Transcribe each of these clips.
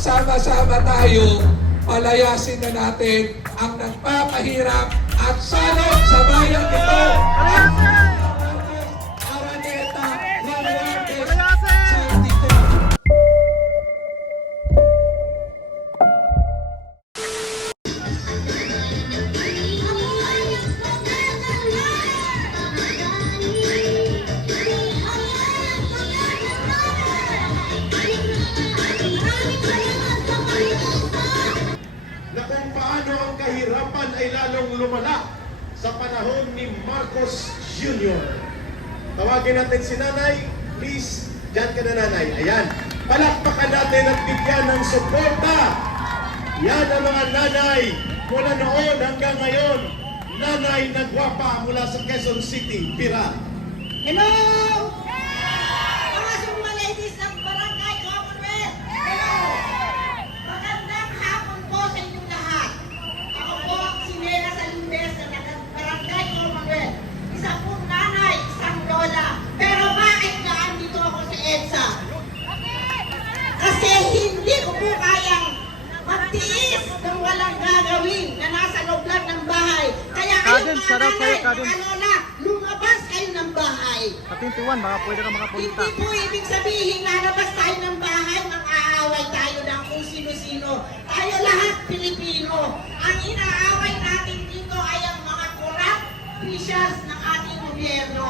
magsama-sama tayo, palayasin na natin ang nagpapahirap at salot sa bayan ito. Araneta Romualdez sa dito. Na kung paano ang kahirapan ay lalong lumala sa panahon ni Marcos Jr. Tawagin natin si Nanay. Please, dyan ka na, Nanay. Ayan. Palakpakan natin at bigyan ng suporta. Yan ang mga nanay mula noon hanggang ngayon. Nanay na gwapa mula sa Quezon City, Pira. Hello! Mga summa ladies ng Barangay Commonwealth! Hello! Magandang hapon po sa inyong lahat. Ako po si Nela Salimbes ng Barangay Commonwealth. Isa pong nanay, isang lola. Pero bakit naandito ako sa EDSA? Kasi hindi ko po kayang magtiis ng walang gagawin na nasa loob lang ng bahay. Kaya kayo mga nanay, mga lola, lumabas kayo ng bahay. Katintuan, baka pwede ka makapunta. Hindi po ibig sabihin lalabas tayo ng bahay, mag-aaway tayo ng kung sino-sino. Tayo lahat Pilipino. Ang inaaway natin dito ay ang mga corrupt officials ng ating gobyerno.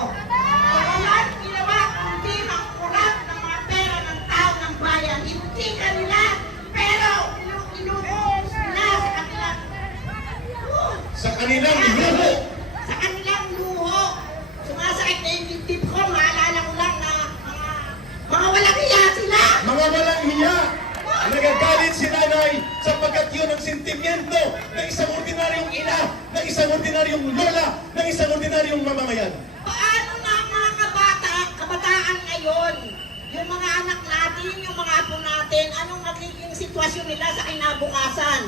Walang ginawa kundi mag-corrupt ng mga pera ng tao ng bayan. Hindi kanila, pero inuubos nila Sa kanilang luho. sa kanilang luho. Sumasakit na yung dibdib ko, maalala ko lang na mga walang hiya sila. Mga walang hiya. Nagagalit si Nanay sapagkat yun ang sentimiento ng isang ordinaryong ina, ng isang ordinaryong lola, ng isang ordinaryong mamamayan. Paano na ang mga kabataan ngayon? Yung mga anak natin, yung mga apo natin, anong magiging sitwasyon nila sa kinabukasan?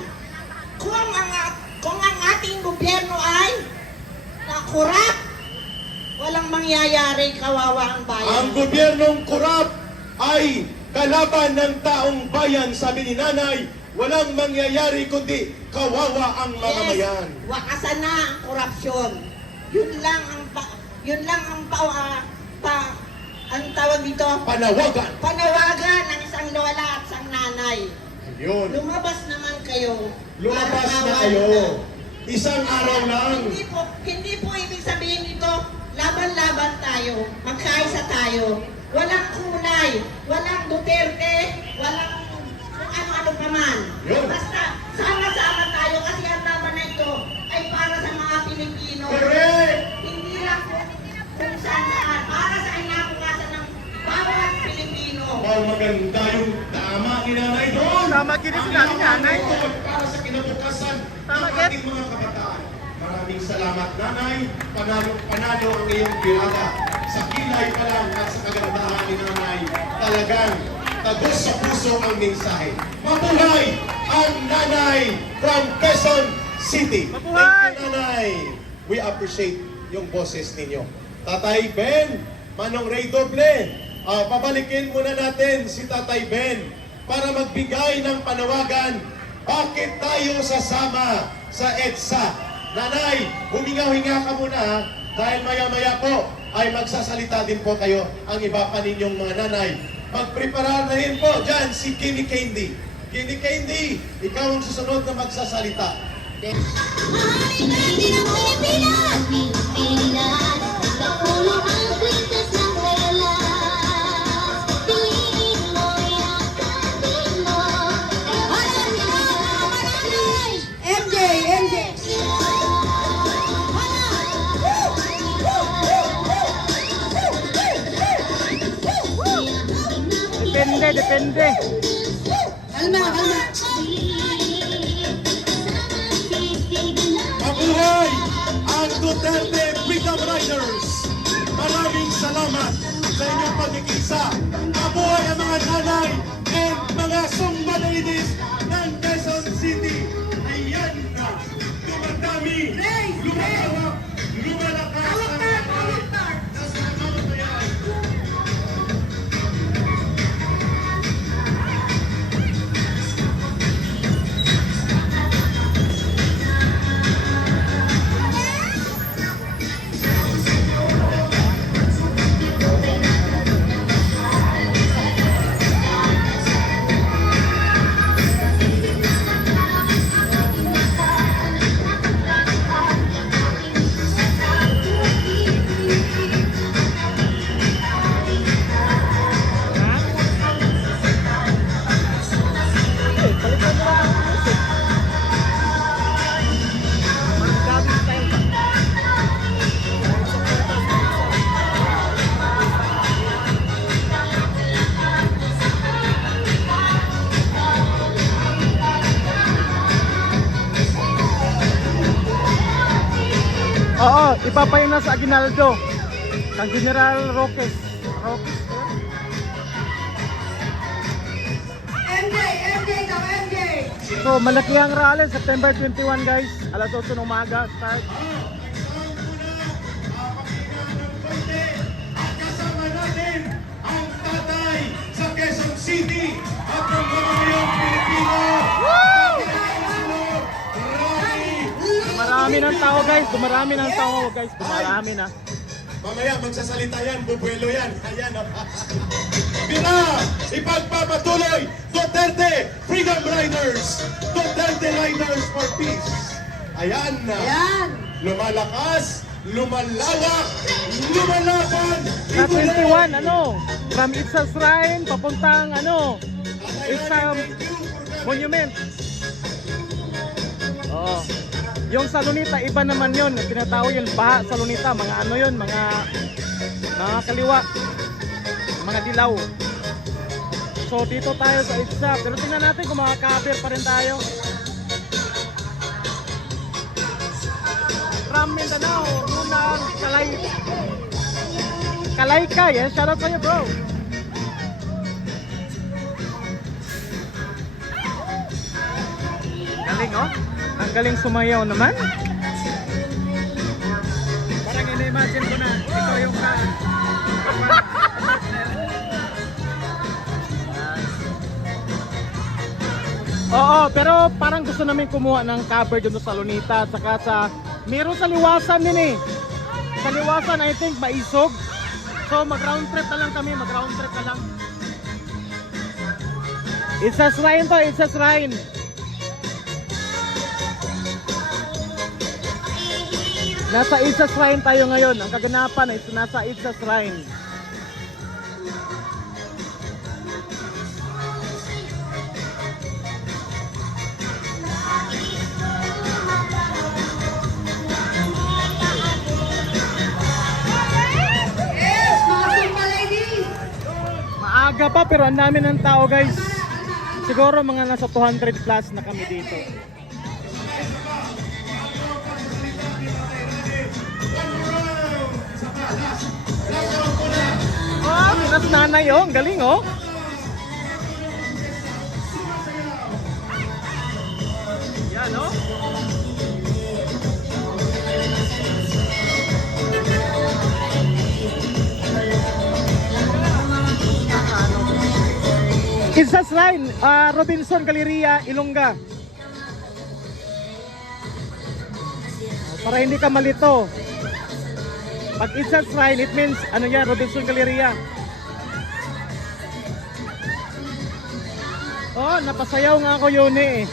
Kung ang ating gobyerno ay nakurap, walang mangyayari, kawawa ang bayan. Ang gobyernong korap ay kalaban ng taong bayan, sabi ni Nanay, walang mangyayari kundi kawawa ang mamamayan. Yes, wakasan na ang korupsyon. Yun lang ang tawag dito, Panawagan. panawagan ng isang lola at isang nanay. Yun. Lumabas naman kayo. Lumabas para na awan kayo. na. Isang araw lang. Hindi po ibig sabihin nito, laban-laban tayo, magkaisa tayo. Walang kulay, walang Duterte, walang kung ano-ano pa man. Yun. Basta sama-sama tayo kasi ang laban na ito ay para sa mga Pilipino. Correct! Hindi lang kung saan-saan, para sa kinabukasan ng bawat Pilipino. Wow, maganda yung tama ni Nanay doon. Tama kini si Nanay. Para sa kinabukasan Tama, ng ating mga kabataan. Maraming salamat, Nanay. Panalo ang iyong tirada. Sa kilay pa lang at sa kagandahan ni Nanay, talagang tagos sa puso ang mensahe. Mabuhay ang Nanay from Quezon City. Mabuhay! Thank you, Nanay. We appreciate yung boses ninyo. Tatay Ben, Manong Ray Doble, pabalikin muna natin si Tatay Ben para magbigay ng panawagan bakit tayo sasama sa EDSA. Nanay, huminga-hinga ka muna ha, dahil maya-maya po ay magsasalita din po kayo ang iba pa ninyong mga nanay. Magprepara na rin po dyan si Kimi Candy. Kimi Candy, ikaw ang susunod na magsasalita. Mahalin natin ang Pilipinas! Pilipinas! Papulo ang kwintas ng welas. Piliin mo, yakapin mo. Alam niyo na, mga mananay! MJ! Depende. Kalma! Mabuhay ang Duterte Freedom Riders! Maraming salamat sa inyong pagkikisa. Mabuhay ang mga nanay and mga Sumba ladies ng Quezon City. Ayan na! Dumadami! Lumalawak! Lumalakas ang nanay! Nasa bawat bayan! ipapainas sa Aguinaldo kang General Roques. So malaki ang rally, September 21 guys, alas 8 ng umaga start. At kasama natin ang tatay sa Quezon City at ang mamamayang Pilipino. Dumarami ng tao guys, dumarami ng tao guys, dumarami na. Mamaya magsasalita yan, bubuelo yan. Ayan. Pina, ipagpapatuloy, Duterte Freedom Riders, Duterte Riders for Peace. Ayan na. Yan. Lumalakas, lumalawak, lumalaban. Sa 21 ano, from Itza Shrine papuntang ano, Itza Monument. Oo. Yung sa Lunita, iba naman yun. Tinatawag yun, baha sa Lunita. Mga ano yun, mga kaliwa. Mga dilaw. So dito tayo sa Itza. Pero tingnan natin kung makaka-cover pa rin tayo. From Mindanao, Runang Kalayka. Yes, shoutout sa'yo bro. Galing oh. Ang galing sumayaw naman. Parang ina-imagine ko na ito yung Oo, pero parang gusto namin kumuha ng cover dito sa Lunita at saka sa meron sa Liwasan din eh. Sa Liwasan I think maisog. So mag-round trip na lang kami, mag-round trip na lang. It's a shrine to, it's a shrine. Nasa Itza Shrine tayo ngayon. Ang kaganapan ay nasa Itza Shrine. Yes, mga Sumba ladies. Maaga pa pero ang dami ng tao guys. Siguro mga nasa 200 plus na kami dito. Oh, minas nanay oh, ang galing oh. Yan oh. Itza Shrine, Robinson Galeria, Ilongga. Para hindi ka malito. Pag Itza Shrine, it means ano yan, Robinson Galeria. Oh, napasayaw nga ako yun eh.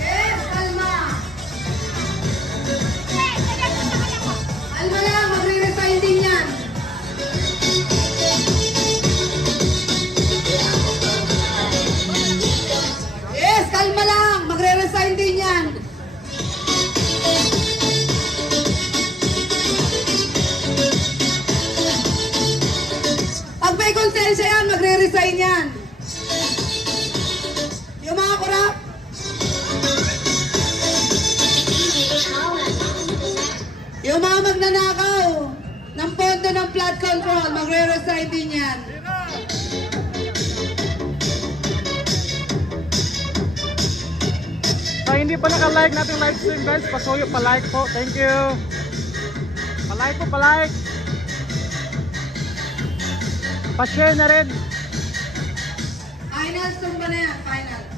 Yes, kalma. Kalma lang, magre-resign din yan. Yes, kalma lang, magre-resign din yan. Pag may konsensya yan, magre-resign yan. Yung mga kurap, yung mga magnanakaw ng pondo ng flood control, magre-resign din yan. Sa hindi pa naka-like natin live stream guys, pasuyo pa-like po. Thank you. Pa-like po, pa-like. Pa-share na rin. Finals, tumba na yan, finals.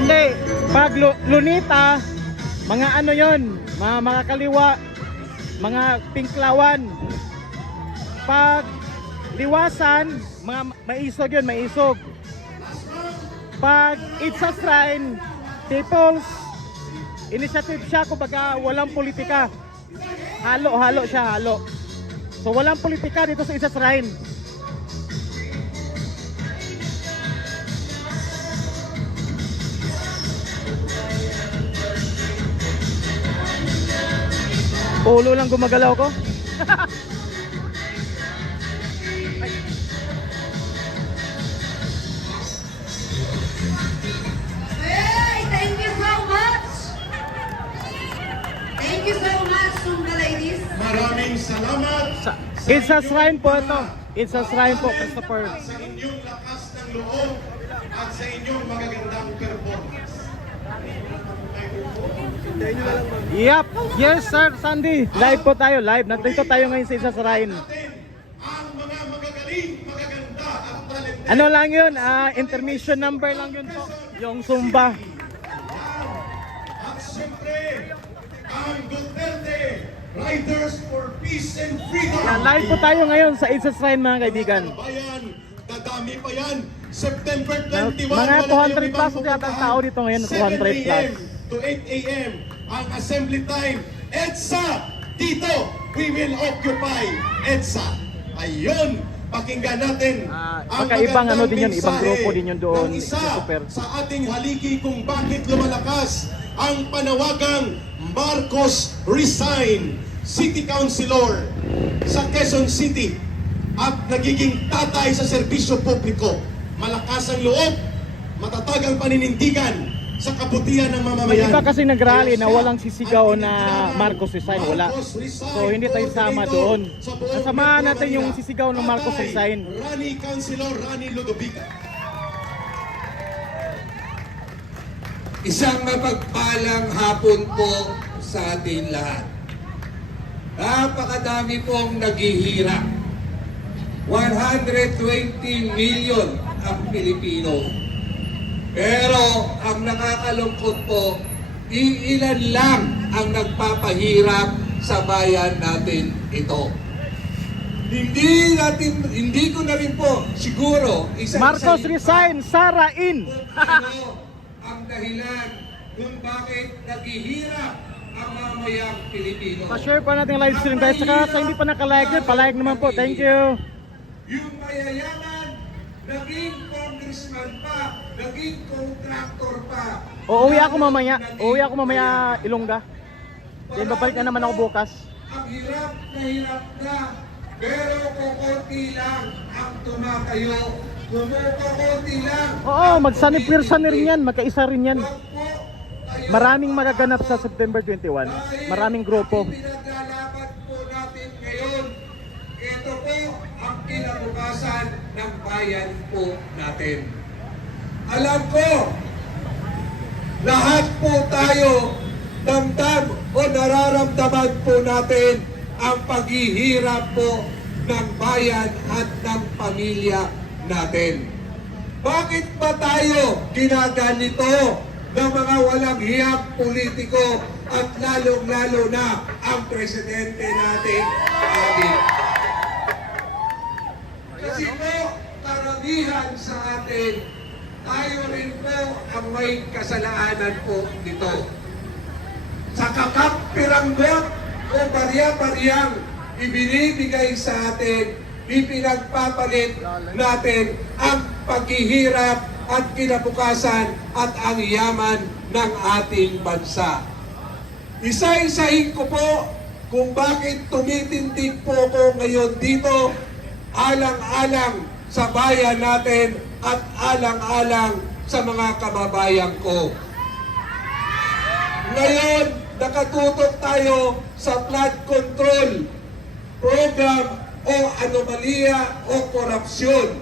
Hindi, pag Lunita, mga ano yon, mga kaliwa, mga Pinklawan. Pag Liwasan, mga maisog yun, maisog. Pag Itza Shrine, People's Initiative siya, kumbaga walang politika. Halo-halo siya, halo. So walang politika dito sa Itza Shrine. Ulo lang gumagalaw ko. Hey, thank you so much. Thank you so much, Sumba ladies. Maraming salamat. It's a shrine po ito. It's a shrine po, Christopher. Sa inyong lakas ng loob at sa inyong magagandang performance. Yep. Yes, sir, Sandy. Live po tayo, live. Nandito tayo ngayon sa isa shrine. Natin ang mga magagaling, magaganda at talented. Ano lang yun? Intermission number lang yun po. Yung Zumba. At siyempre, ang Duterte Riders for Peace and Freedom. Live po tayo ngayon sa isa shrine mga kaibigan. Bayan, dadami pa yan. September 21, Mga wala 200 kayong ibang plus yata ang pupuntahan. tao dito ngayon, 200 plus. 7 a.m. to 8 a.m. ang assembly time. EDSA, dito, we will occupy EDSA. Ayun, pakinggan natin ang magkaibang ano magandang din yun, ibang mensahe grupo din yun doon, ng isa Christopher. sa ating haligi kung bakit lumalakas ang panawagang Marcos resign, City Councilor sa Quezon City at nagiging tatay sa serbisyo publiko. Malakas ang loob, matatag ang paninindigan sa kabutihan ng mamamayan. Iba kasi nagrally na Kaya siya walang sisigaw ang na pinagkailangan. Marcos resign, wala. Marcos resign So hindi tayo sama coordinator doon. sa buong Nasamahan Metro natin yung Manila. sisigaw ng Marcos Tatay resign. Rani Councilor Rani Ludovica. Isang mapagpalang hapon po sa atin lahat. Napakadami pong naghihirap. 120 million ang Pilipino. Pero ang nakakalungkot po, iilan lang ang nagpapahirap sa bayan natin ito. Hindi ko na rin po siguro Marcos resign, Sara in. ano ang dahilan kung bakit naghihirap ang mamayang Pilipino. Pa-share pa natin yung live stream guys. Saka sa hindi pa naka-like, pa-like naman po. Thank you. Yung mayayaman, naging congressman pa, naging contractor pa. Uuwi ako mamaya. Uuwi ako mamaya Ilongga. Then babalik na naman ako bukas. Ang hirap na, pero kukunti lang ang tumatayo. Kumukunti lang. Oo, magsanipirsan rin yan. Magkaisa rin yan. Huwag po kayo Maraming magaganap sa September 21. Maraming grupo. Pinaglalaban po natin ngayon. Ito po ang kinabukasan ng bayan po natin. Alam ko, lahat po tayo damdam o nararamdaman po natin ang paghihirap po ng bayan at ng pamilya natin. Bakit ba tayo ginaganito ng mga walang hiyang politiko at lalong-lalo na ang presidente natin, Abi? Kasi po, karamihan sa atin, tayo rin po ang may kasalanan po nito. Sa kakapiranggot o barya-baryang ibinibigay sa atin, ipinagpapalit natin ang paghihirap at kinabukasan at ang yaman ng ating bansa. Isa-isahin ko po kung bakit tumitindig po ko ngayon dito, alang-alang sa bayan natin at alang-alang sa mga kababayan ko. Ngayon, nakatutok tayo sa flood control program o anomalya o korupsyon.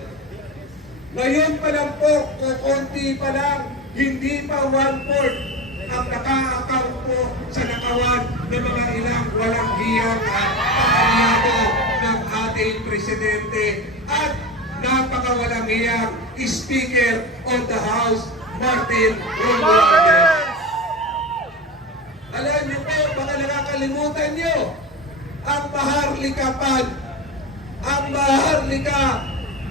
Ngayon pa lang po, kukunti pa lang, hindi pa 1/4 ang naka-account po sa nakawan ng mga ilang walang hiyang pangaliado ng ating presidente at napakawalang hiyang Speaker of the House, Martin Romualdez. Alam niyo po, baka nakakalimutan niyo, ang Maharlika Fund. Ang Maharlika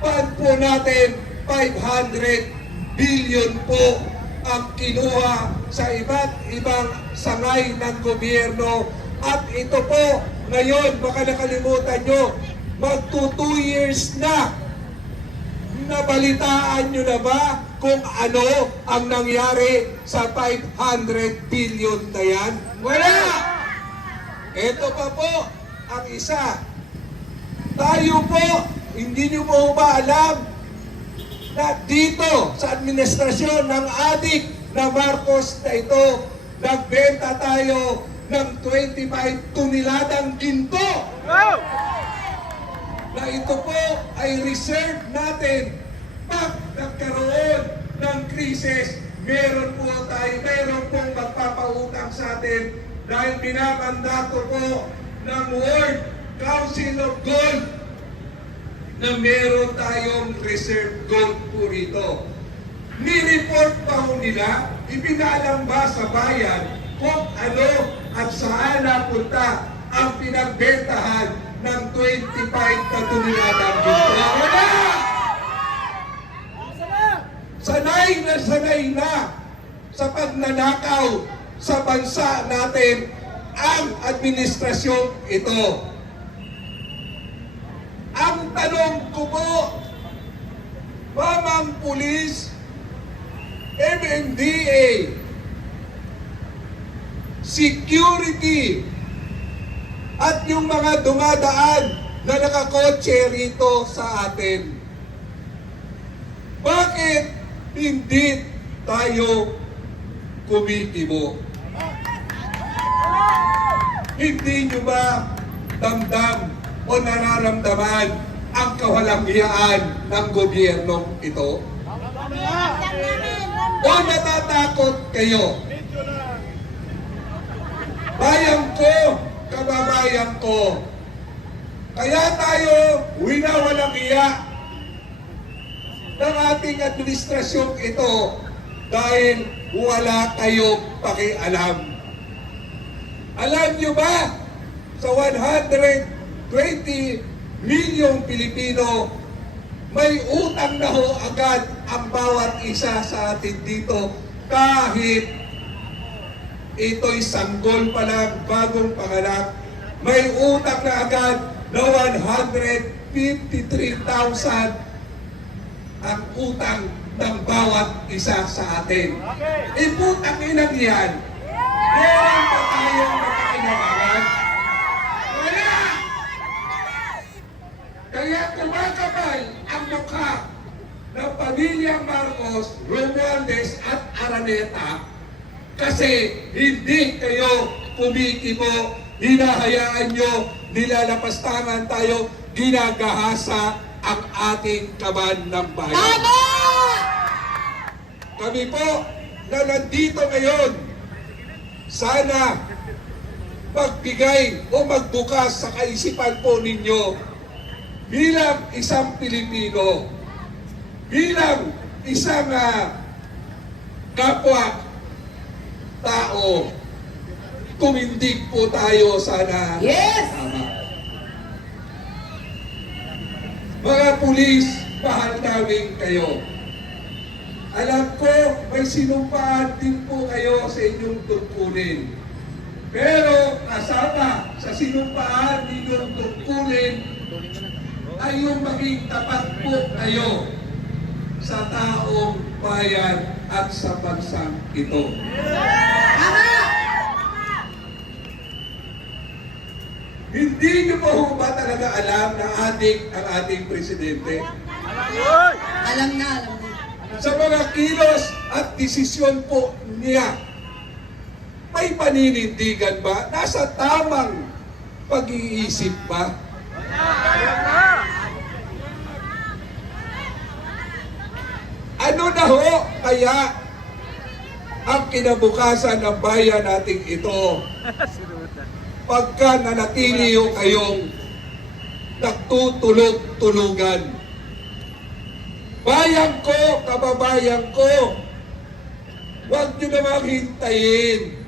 Fund po natin, 500 billion po ang kinuha sa iba't ibang sangay ng gobyerno. At ito po, ngayon, baka nakalimutan nyo, magto 2 years na. Nabalitaan nyo na ba kung ano ang nangyari sa 500 billion na yan? Wala! Ito pa po ang isa. Tayo po, hindi nyo po ba alam na dito sa administrasyon ng adik na Marcos na ito, nagbenta tayo ng 25 tuniladang ginto. Na ito po ay reserve natin pag nagkaroon ng krisis, meron pong magpapautang sa atin dahil binamandato po ng World Council of Gold na meron tayong reserve gold po rito. Ni-report pa ho nila, ipinalam ba sa bayan kung ano at saan napunta ang pinagbentahan ng 25 na tulinadang ginto? Wala! Sanay na sa pagnanakaw sa bansa natin ang administrasyong ito. Ang tanong ko po, Mamang Pulis, MMDA, security, at yung mga dumadaan na nakakotse rito sa atin. Bakit hindi tayo kumikibo? Hindi nyo ba damdam o nararamdaman ang kawalang-hiyaan ng gobyernong ito? O natatakot kayo? Bayan ko, kababayan ko, kaya tayo winawalang hiya ng ating administrasyong ito dahil wala kayong pakialam. Alam nyo ba, sa 120 milyong Pilipino, may utang na ho agad ang bawat isa sa atin dito kahit ito'y sanggol pa lang, bagong panganak, may utang na agad na 153,000 ang utang ng bawat isa sa atin. Iputang inang yan. Meron pa tayong makainabangan? Wala! Kaya kumakapal ang mukha ng pamilyang Marcos, Romualdez at Araneta kasi hindi kayo kumikibo, hinahayaan nyo, nilalapastangan tayo, ginagahasa ang ating kaban ng bayan. Kami po na nandito ngayon, sana magbigay o magbukas sa kaisipan po ninyo bilang isang Pilipino, bilang isang kapwa tao, tumindig po tayo sana. Yes! Tama. Mga pulis, mahal namin kayo. Alam ko, may sinumpaan din po kayo sa inyong tungkulin. Pero kasama sa sinumpaan ninyong tungkulin ay yung maging tapat po kayo sa taong bayan at sa bansang ito. Hindi niyo po ba talaga alam na ang ating presidente? Alam na. Sa mga kilos at desisyon po niya, may paninindigan ba? Nasa tamang pag-iisip ba? Ano na ho kaya ang kinabukasan ng bayan nating ito pagka nanatili ho kayong nagtutulog-tulugan? Bayan ko, kababayan ko, huwag nyo namang hintayin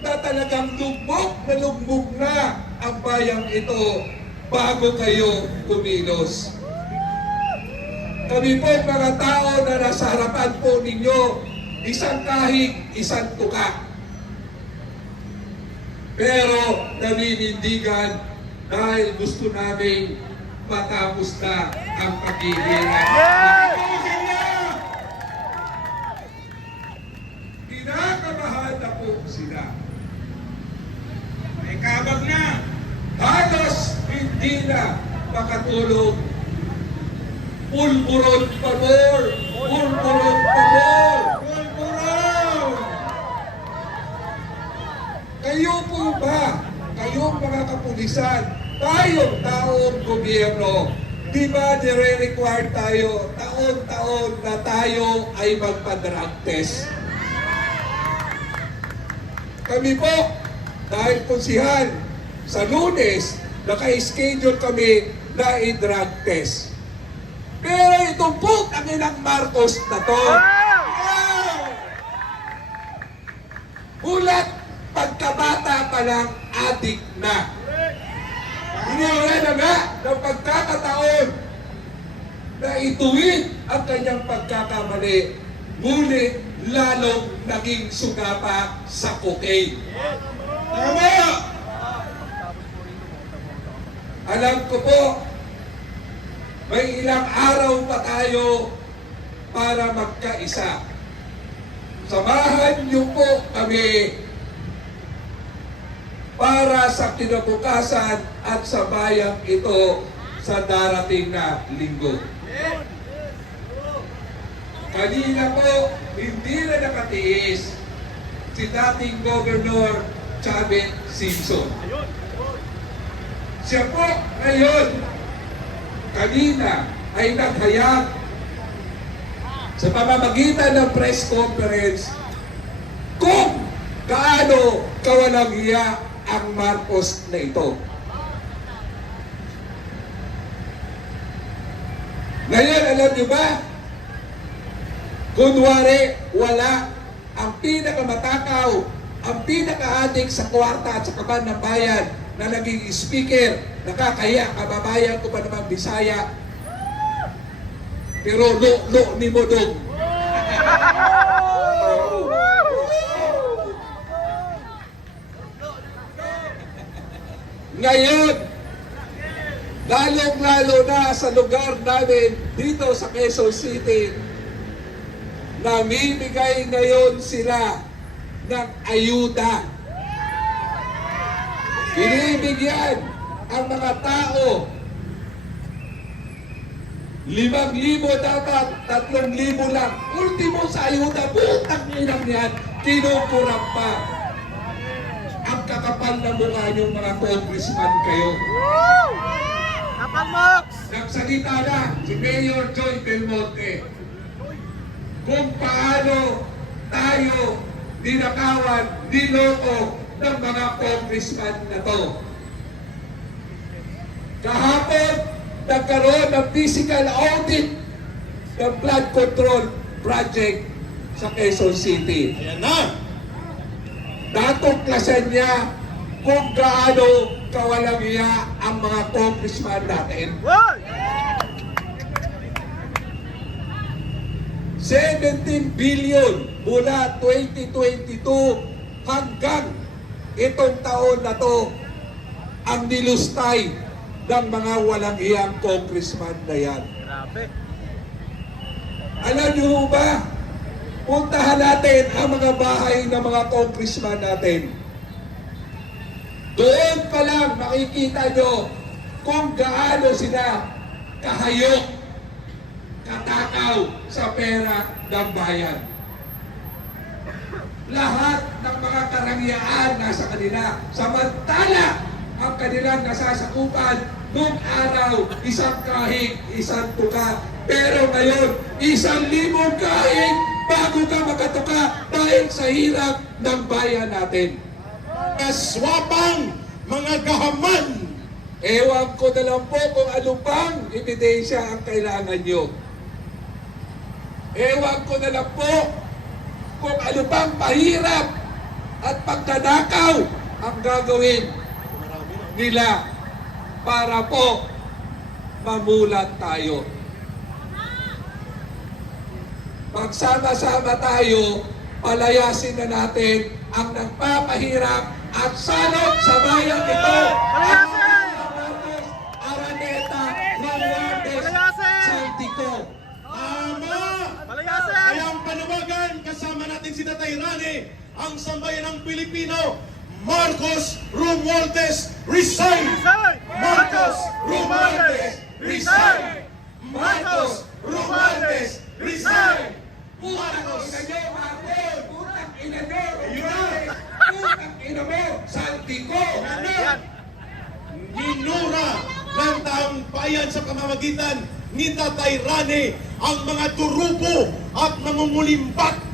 na talagang lugmok na ang bayang ito bago kayo kumilos. Kami po mga tao na nasa harapan po ninyo, isang kahig, isang tuka. Pero naninindigan dahil gusto namin matapos na ang paghihirap. Kinakabahan na po sila. May kabag na. Halos hindi na makatulog. Pulburon pabor! Pulburon pabor! Pulburon! Kayo po ba, kayong mga kapulisan, tayong taong gobyerno, di ba nire-require tayo taon-taon na tayo ay magpa-drug test? Kami po, dahil kunsihan, sa Lunes, naka-schedule kami na i-drug test. Pero itong putang inang Marcos na to, mulat pagkabata pa lang adik na. Hinihinga na nga ng pagkakataon na ituwid ang kanyang pagkakamali, ngunit lalong naging sugapa sa cocaine. Tama! Alam ko po, may ilang araw pa tayo para magkaisa. Samahan niyo po kami para sa kinabukasan at sa bayang ito sa darating na linggo. Kanina po, hindi na nakatiis si dating Governor Chavez Singson. Siya po ngayon, kanina ay naghayag sa pamamagitan ng press conference kung gaano kawalang hiya ang Marcos na ito. Ngayon, alam niyo ba? Kunwari, wala ang pinakamatakaw, ang pinaka-adik sa kwarta at sa kaban ng bayan na naging speaker, nakakahiya, kababayan ko pa naman Bisaya. Pero lo ni Modong. Ngayon, lalong-lalo na sa lugar namin dito sa Quezon City, namimigay ngayon sila ng ayuda. Binibigyan ang mga tao 5,000 dapat, 3,000 lang. Ultimo sa ayuda, butang inang yan, kinukurap pa. Ang kakapal na mukha niyong mga congressman kayo. Kapal Mox! Nagsalita na si Mayor Joy Belmonte kung paano tayo dinakawan, niloko ng mga congressman na to. Kahapon, nagkaroon ng physical audit ng flood control project sa Quezon City. Ayan na! Natuklasan niya kung gaano kawalang iya ang mga congressman natin. 17 billion mula 2022 hanggang itong taon na to ang nilustay ng mga walang iyang congressman na yan. Grabe. Alam niyo ba, puntahan natin ang mga bahay ng mga congressman natin. Doon pa lang makikita nyo kung gaano sila kahayok, katakaw sa pera ng bayan. Lahat ng mga karangyaan nasa kanila. Samantala, ang kanilang nasasakupan nung araw, isang kahig, isang tuka. Pero ngayon, 1,000 kahig bago ka makatuka dahil sa hirap ng bayan natin. Kaswapang mga gahaman! Ewan ko na lang po kung ano pang ebidensya ang kailangan nyo. Ewan ko na lang po kung ano pang mahirap at pagdadakaw ang gagawin nila para po mamulat tayo. Magsama-sama tayo, palayasin na natin ang nagpapahirap at salot sa bayan ito. Araneta, Romualdez, Saltico. Tama! Palayasin! Kaya ang panawagan, kasama natin si Tatay Rani, ang sambayan ng Pilipino, Marcos Romualdez resign! Marcos Romualdez resign! Marcos Romualdez resign! Putang ina nyo, Marcos! Putang ina nyo, Romualdez! Putang ina mo, Saltico! Minura ng taong bayan sa pamamagitan ni Tatay Rane ang mga turupo at nangungulimbat